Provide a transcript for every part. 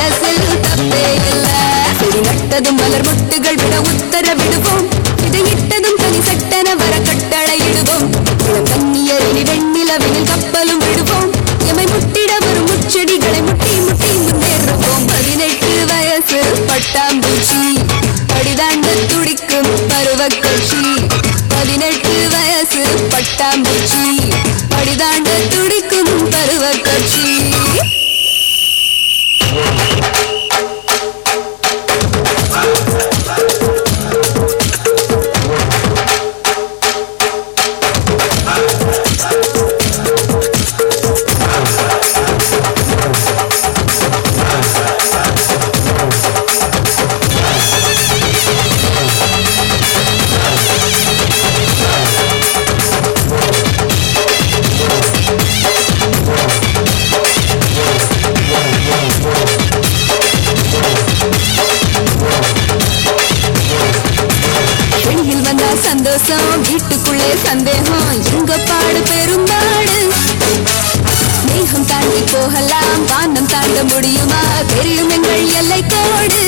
மனசில் தப்பே இல்ல. செடி நட்டதும் மலர் மொட்டுகள் விட உத்தரவிடுவோம். இதையிட்டதும் தனி சட்டன வர கட்டளையிடுவோம். கண்ணியரினி வெண்ணிலவினில் கப்பலும் விடுவோம். எமை முட்டிட வரும் முச்செடிகளை முட்டி முட்டி முன்னேறுவோம். 18 வயசு பட்டாம்பூச்சி படிதாண்ட துடிக்கும் பருவ கட்சி. 18 வயசு பட்டாம்பூச்சி படிதாண்ட துடிக்கும் பருவ கட்சி. சந்தோஷம் வீட்டுக்குள்ளே சந்தேகம் எங்க பாடு பெரும்பாடு. மேகம் தாண்டி போகலாம் வானம் தாண்ட முடியுமா தெரியும் எங்கள் எல்லை கோடு.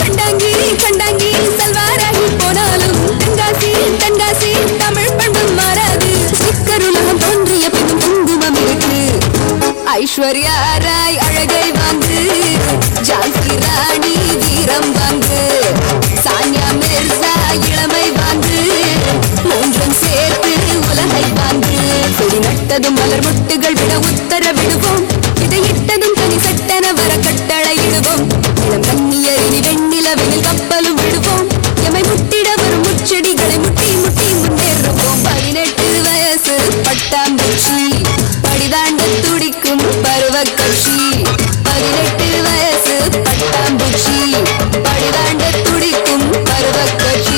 கண்டாங்கி கண்டாங்கி சல்வாராகி போனாலும் தென்காசி தென்காசி தமிழ் பண்பு மாறாது. சிக்கருலகம் தோன்றிய பின்னும் குங்குமம் இருக்கு. ஐஸ்வர்யா ராய் அழகை வாங்கு. ஜான்சி ராணி வீரம் வாங்கு. சானியா மிர்சா இளமை வாங்கு. மூன்றும் சேர்த்து உலகை வாங்கு. செடி நட்டதும் மலர் மொட்டுகள் விட உத்தரவிடுவோம். இதையிட்டதும் தனி சட்டன வர கட்டளையிடுவோம். இளம் கண்ணியரினி வெண்ணிலவினில் கப்பலும் விடுவோம். எமை முட்டிட வரும் முச்செடிகளை முட்டி முட்டி முன்னேறுவோம். 18 வயசு பட்டாம்பூச்சி படிதாண்ட துடிக்கும் பருவ கட்சி. 18 வயசு பட்டாம்பூச்சி படிதாண்ட துடிக்கும் பருவ கட்சி.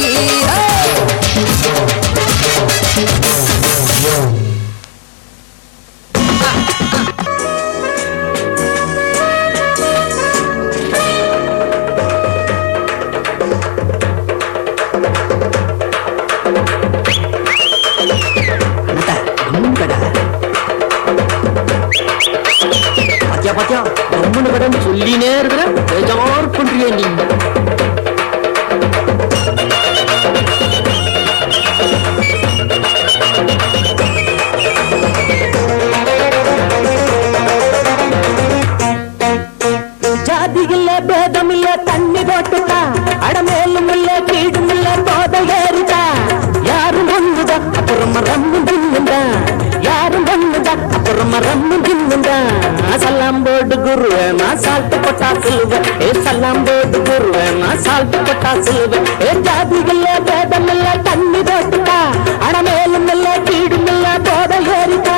பாத்தியா கம்முன்னு கடந்து சொல்லினே இருக்கிற பேஜார் பண்றிய நீ. ஜாதி இல்ல பேதம் இல்ல தண்ணி போட்டுட்டா. அடமேலும் இல்ல கீடும் இல்ல போத ஏறிட்டா. யாரும் ஒண்ணுதா அப்புறம் ரம்மு தின்னுதா. யாரும் ஒண்ணுதா அப்புறம் ரம்மு தின்னுதா. சலாம் போடு குருவே நான் சால்ட் போட்டா சொல்லுவேன். சலாம் போடு குருவே நான் சால்ட் போட்டா சொல்லுவேன். ஜாதி இல்ல பேதம் இல்ல தண்ணி போட்டுட்டா. அடமேலும் இல்ல கீடும் இல்ல போத ஏறிட்டா.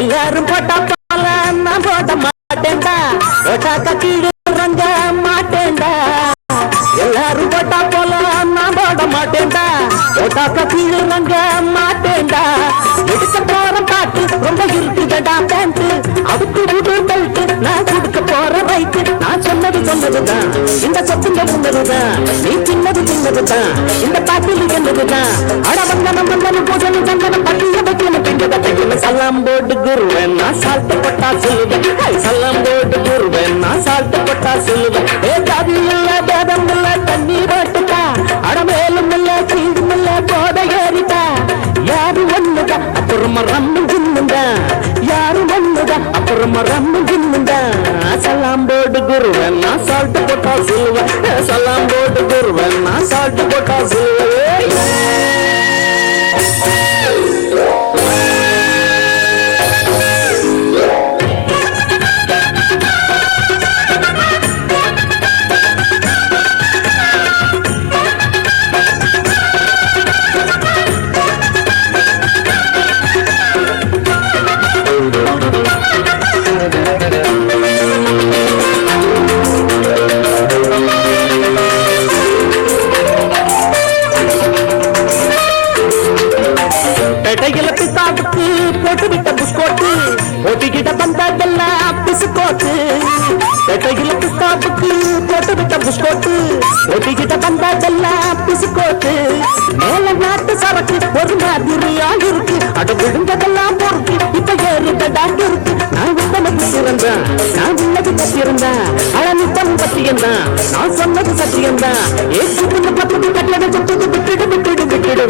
எல்லாரும் போட்டா போல நான் போட மாட்டேன்டா. போட்டாக்க கீழே இறங்க மாட்டேன்டா. எல்லாரும் போட்டா போல நான் போட மாட்டேன்டா. போட்டாக்க கீழே இறங்க மாட்டேன்டா. எடுக்க போற பாட்டு ரொம்ப இருக்குதடா பேண்ட். அதுக்கு விடு பெல்ட் நான் கொடுக்க போற ரைட்டு. நான் சொன்னதுதான் இந்த சொத்துங்க முன்னதுதான். நீ சின்னது சின்னதுதான் இந்த பாட்டில் என்னதுதான். அட வந்தனம் வந்தனம் பூஜனம் சந்தனம் பட்டிய வைக்கணும் பிஞ்சத தைக்கணும். சலாம் போடு குருவே நான் சால்ட் போட்டா சொல்லுவேன். சலாம் போடு குருவே நான் சால்ட் போட்டா சொல்லுவேன். ஜாதி இல்ல பேதம் இல்ல தண்ணி போட்டுட்டா. அடமேலும் இல்ல கீழும் இல்ல போத ஏறிட்டா. யாரு ஒண்ணுதா அப்புறம் ரம்மு தின்னுதா. யாரு ஒண்ணுதா அப்புறம் ரம்மு தின்னுதா. சலாம் போடு குருவே நான் சால்ட் போட்டா சொல்லுவேன். சலாம் போடு குருவே நான் சால்ட் போட்டா சொல்லுவேன். ஒட்டிக்கிட்ட பந்தாட்டெல்லாம் பிசுக்கோட்டு மேல நாட்டு சரக்கு ஒரு மாதிரியா இருக்கு அட விழுந்ததெல்லாம் பொறுக்கு இப்ப ஏறிட்ட டாக்டர் இருக்கு நான் விட்டனது பிறந்தேன் நான் உள்ளது கட்டியிருந்தேன் அழனித்தம் பத்தியந்தான் நான் சொன்னது சத்தியந்தான் ஏற்று பத்து கட்டளை சுத்தது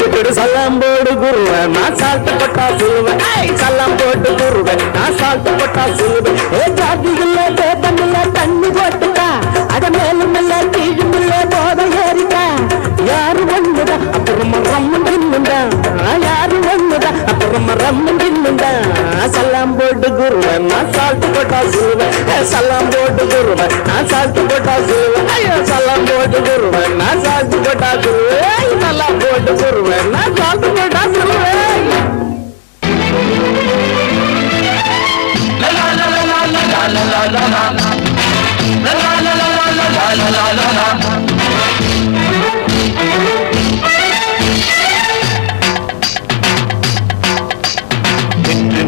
விட்டுடு சல்லாம் போடு குருவன் நான் சால்ட்டு போட்டா சொல்லுவேன் சல்லாம் போட்டு குருவன் நான் சால்ட்டு போட்டா சொல்லுவேன் ஏ ஜாதி இல்ல பேத்தம் இல்ல தண்ணி போட்டுட்டா அத மேலும் இல்ல கீழும் இல்ல போத ஏறிட்டா யாரு ஒண்ணுதா அப்புறம் ரம்மு தின்னுண்டா யாரு ஒண்ணுதா அப்புறம் ரம்மு தின்னுண்டா சல்லாம் போட்டு குருவன் நான் சால்ட்டு போட்டா சொல்லுவேன் சல்லாம் போட்டு குருவன் நான் சால்ட்டு போட்டா சொல்லுவேன் ஐயோ சல்லாம் போட்டு குருவன் நான் சால்ட்டு போட்டா சொல்லுவேன் சல்லாம் போட்டு குருவன் நான் சால்ட்டு போட்டா சொல்லுவேன்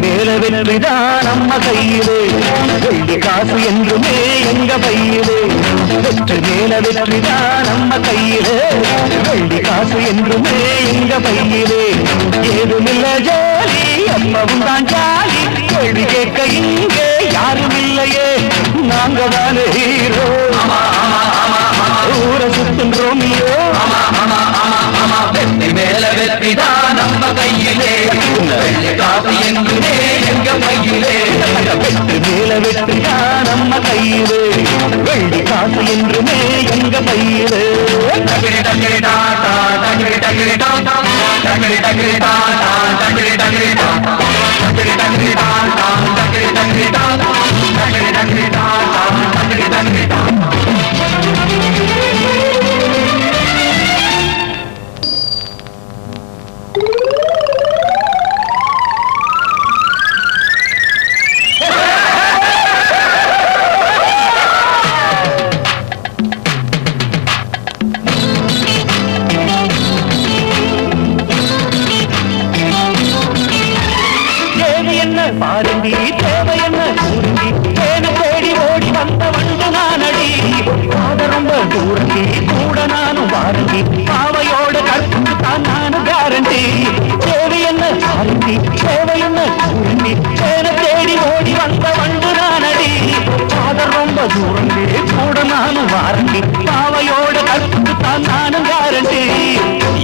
மேலவினவிதான் நம்ம கையிலே வெள்ளி காசு என்றுமே எங்க பையிலே வெற்று மேலவினவிதான் நம்ம கையிலே வெள்ளி காசு என்றுமே எங்க பையிலே ஏதுமில்ல ஜாலி அப்பவும் தான் ஜாலி கேள்வி கேட்க இங்கே யாரும் இல்லையே நாங்க தானே ஹீரோ ஊரை சுத்துன்றோம் வெற்றி மேல வெற்றிதான் நம்ம கையிலே வெள்ளி காசு என்றுமே எங்க பையிலே வெற்றி மேல வெற்றிதான் நம்ம கையிலே வெள்ளி காசு என்றுமே எங்க பையிலே டகிரி டகிரி டாடா டகிரி டகிரி டாடா டகிரி டகிரி டாடா டகிரி டகிரி டாடா டகிரி டகிரி டாடா டகிரி டகிரி டாடா டகிரி டகிரி டாடா டகிரி டகிரி டாடா பாருந்தி தேவை என்ன கூறுந்தி தேன தேடி ஓடி வந்த வந்து நானடி பாத ரொம்ப தூரந்தி கூட நானும் வாருந்தி பாவையோட கற்புக்கு தான் நானும் கேரண்டி தேவை என்ன பாருந்தி தேவை என்ன கூறுந்தி தேன தேடி ஓடி வந்த வந்து நானடி பாத ரொம்ப தூரந்தி கூட நானும் வாருந்தி பாவையோட கற்புக்கு தான் நானும் கேரண்டி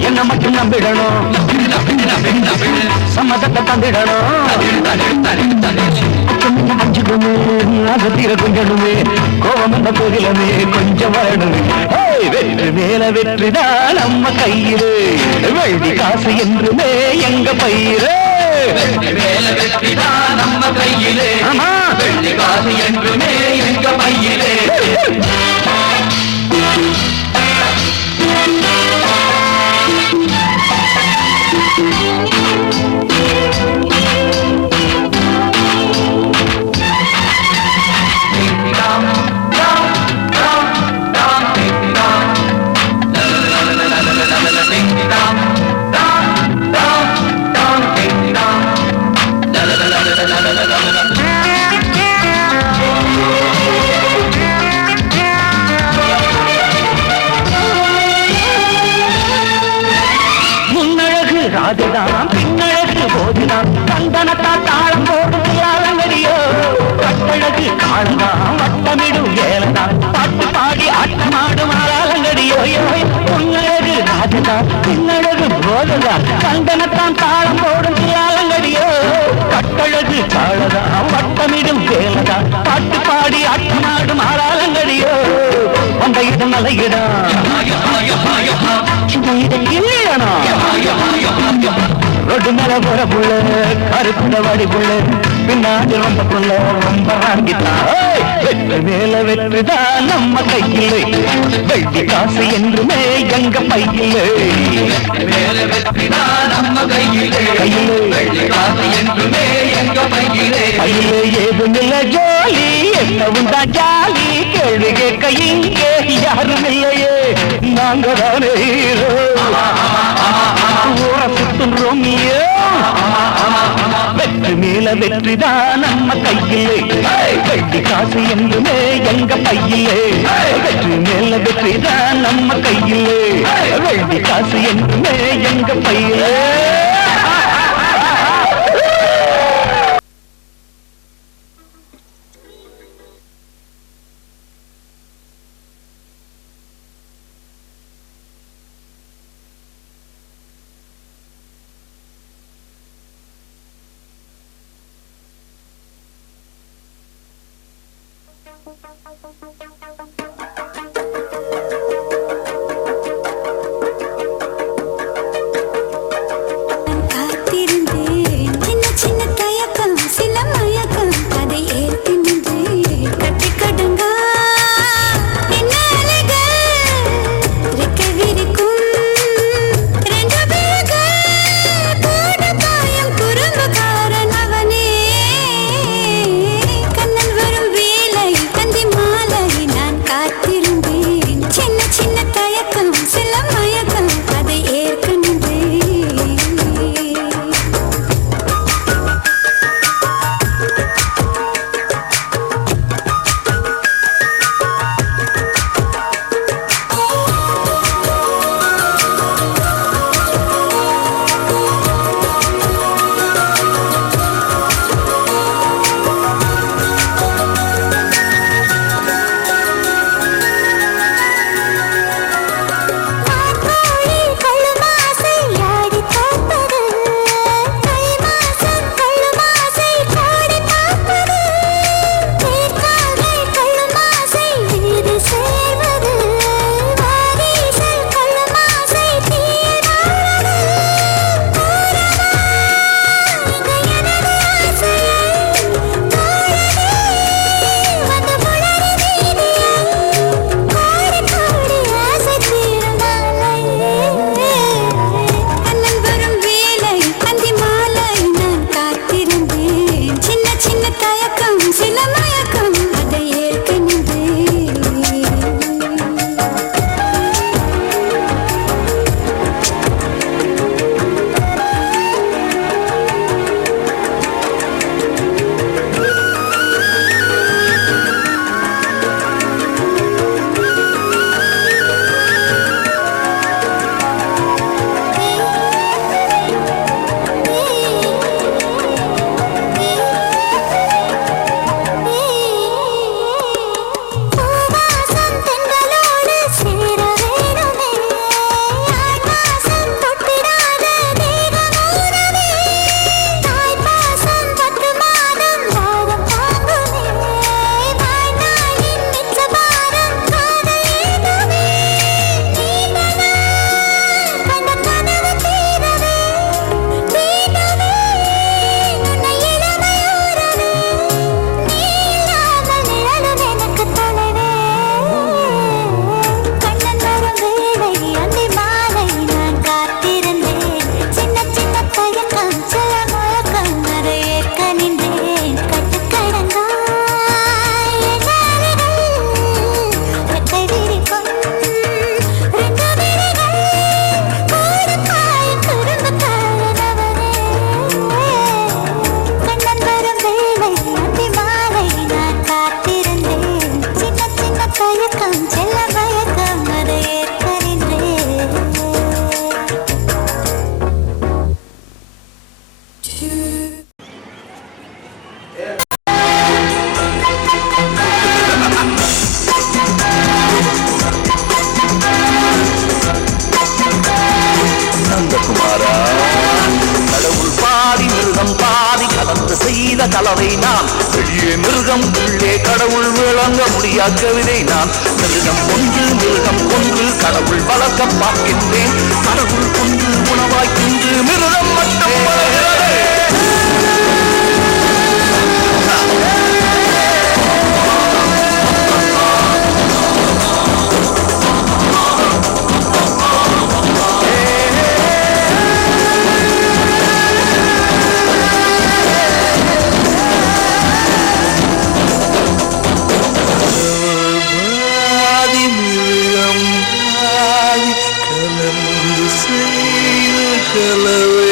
என்ன மட்டும் நம்பிடணும் சம்மதத்தை தந்திடணும் அகத்தீர கொஞ்சமே கோபம் என்ற கோகிலமே கொஞ்சம் வரணுமே வெற்றி மேல வெற்றிதான் நம்ம கையிலே வெள்ளி காசு என்றுமே எங்க பயிரே மேல வெற்றிதான் நம்ம கையிலே ஆமா வெள்ளி காசு என்றுமே எங்க பையிலே அதுதான் பின்னழகு போதுதான் சந்தனத்தா தாளம் போடும் யாழங்கடியோ கட்டழகு காலதான் வட்டமிடும் வேலைதான் பாட்டு பாடி ஆட்டமாடும் ஆளாங்கடியோ பொன்னழகு ராஜதான் பின்னழகு போதுதான் சந்தனத்தான் தாளம் போடும் யாழங்கடியோ கட்டழகு காலதான் வட்டமிடும் வேலைதான் பாட்டு பாடி ஆட்டமாடும் ஆளாங்கடியோ அந்த இடம் நல்ல இடம் இல்லையானா ரொட்டு மேல போற புள்ள கருப்புட வாடி புள்ள பின்னாடி ரொம்ப புள்ள ரொம்ப வாங்கிட்டான் மேல வெற்றிதான் நம்ம கையிலே வெள்ளி காசு என்றுமே எங்க பையிலே மேல வெற்றிதான் நம்ம கையிலே வெள்ளி காசு என்றுமே எங்க பையிலே கையிலே ஏதுமில்ல ஜாலி என்னவும் தான் ஜாலி கேள்வி கேட்க இங்கே யாரும் இல்லையே நாங்க தானே ஊரை சுத்துன்றோம் வெற்றி மேல வெற்றிதான் நம்ம கையிலே வெள்ளி வெள்ளி காசு என்றுமே எங்க பையிலே வெற்றி மேல வெற்றிதான் நம்ம கையிலே வெள்ளி காசு என்றுமே எங்க பையிலே கலவை நான் வெளியே மிருகம் உள்ளே கடவுள் விளங்க முடியா கவிதை நான் மிருகம் ஒன்று மிருகம் ஒன்று கடவுள் வளர்க்க பார்க்கின்றேன் கடவுள் ஒன்று உணவாய் இன்று மிருகம் மட்டும் வளர்கிறது கலவை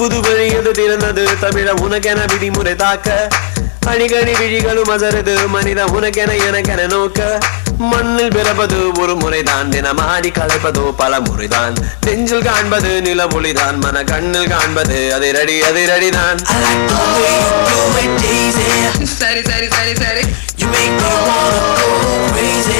புது வழியது திறந்தது தமிழ உனக்கென விதிமுறை தாக்க அடிக்கடி விழிகளும் அசருது மனித உனக்கென எனக்கென நோக்க மண்ணில் பிறப்பது ஒரு முறைதான் தினமாடி கலைப்பதோ பல முறைதான் நெஞ்சில் காண்பது நிலவொளிதான் மன கண்ணில் காண்பது அதிரடி அதிரடிதான் சரி சரி சரி சரி You make me wanna go crazy.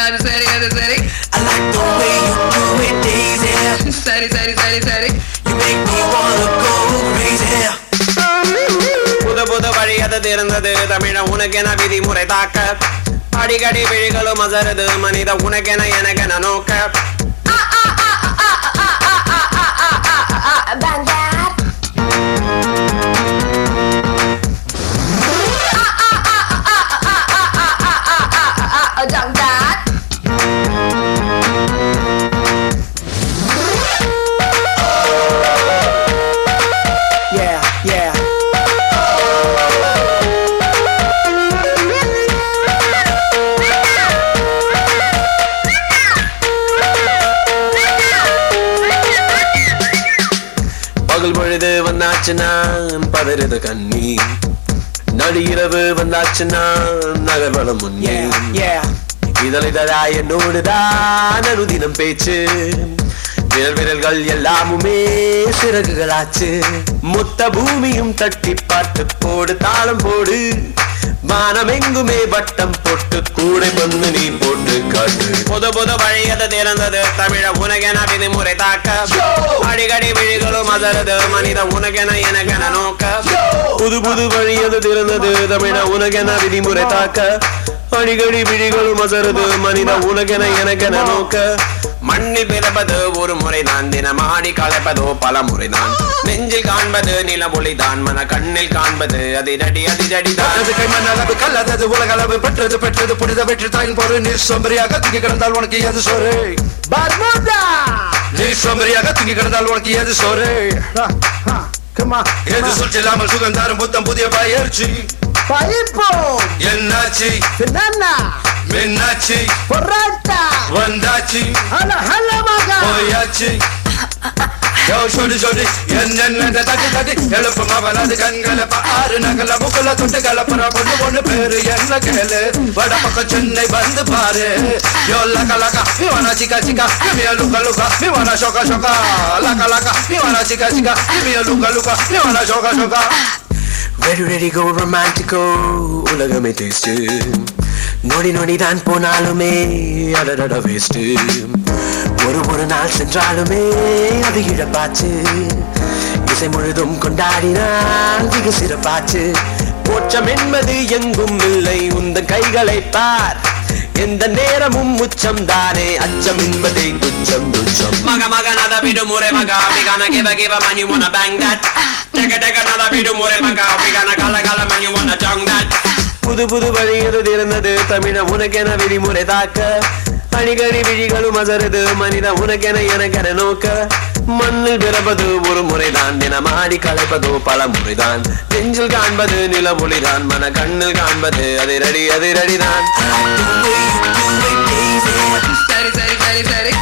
அது சரி அது சரி I like the way you do it, Daisy. சரி சரி சரி சரி You make me wanna go crazy. புது புது வழியது திறந்தது தமிழ உனக்கென விதிமுறை தாக்க அடிக்கடி விழிகளும் அசருது மனித உனக்கென எனக்கென நோக்க Yeah, yeah. பகல் பொழுது வந்தாச்சு நான் பதறுது கண்ணி நடுஇரவு வந்தாச்சு நான் நகர்வலம் முன்னே Yeah. இதழிதழாய் என்னோடுதான் அனுதினம் பேச்சு விரல் விரல்கள் எல்லாமுமே சிறகுகளாச்சு மொத்த பூமியும் தட்டி பாட்டு போடு தாளம் போடு வானம் எங்குமே வட்டம் போட்டு கூடை பண்ணு நீ போட்டு காட்டு புது புது வழியது திறந்தது தமிழ உனக்கென விதிமுறை தாக்க அடிக்கடி விழிகளும் அசருது மனித உனக்கென எனக்கென நோக்க புது புது வழியது திறந்தது தமிழ உனக்கென விதிமுறை தாக்க அடிக்கடி விழிகளும் அசருது மனித உனக்கென எனக்கென நோக்க மண்ணில் பிறப்பது ஒரு முறைதான் தினமாடி கலைப்பதோ பல முறைதான் நெஞ்சில் காண்பது நிலவொளிதான் மன கண்ணில் காண்பது அதிரடி அதிரடிதான் கைமண் அளவு கல்லது உலக அளவு பெற்றது பெற்றது புனித வெற்றி தாயின் போரு நீ சோம்பரியாக தூங்கி கிடந்தால் உனக்கு ஏது சோறு Bermuda. நீ சோம்பரியாக தூங்கி கிடந்தால் உனக்கு ஏது சோறு Come on. ஏது சுற்றில்லாமல் சுகந்தாரும் புத்தம் புதிய பயிற்சி Paipo. என்னாச்சு Banana. என்னாச்சு Porrata. வந்தாச்சு Hala hala maga. போயாச்சு யோ சொல்லி சொல்லி என்ன தட்டி தட்டி எழுப்பமா வராது கண்களை ஆறு நகல புக்கல தொட்டு கலப்புற பொண்ணு பொண்ணு பேரு என்ன கேளு வட பக்கம் சென்னை வந்து பாரு யோ லக லக மிவானா சிக்கா சிக்கா மியா லுகா லுகா மிவானா ஷோகா ஷோகா லக லக மிவானா சிக்கா சிக்கா மியா லுகா லுகா மிவானா ஷோகா ஷோகா Ready ready go romantico உலகமே டேஸ்ட் நொடி நொடி தான் போனாலுமே அடடட வேஸ்ட் ஒரு நாள் சென்றாலுமே அது இழப்பாச்சு இசை முழுதும் கொண்டாடினால் மிக சிறப்பாச்சு போற்றம் என்பது எங்கும் இல்லை உந்த கைகளை பார் எந்த நேரமும் உச்சம் தானே அச்சம் என்பதை துச்சம் துச்சம் மக மகனத விடுமுறை மகா we gonna give a man you wanna bang that take another விடுமுறை மகா we gonna கல man you wanna jong that புது புது வழியது திறந்தது தமிழ உனக்கென விதிமுறை தாக்க அடிக்கடி விழிகளும் அசருது மனித உனக்கென எனக்கென நோக்க மண்ணில் பிறப்பது ஒரு முறைதான் தினமாடி கலைப்பதோ பல முறைதான் நெஞ்சில் காண்பது நிலவொளிதான் மன கண்ணில் காண்பது அதிரடி அதிரடிதான் சரி சரி சரி சரி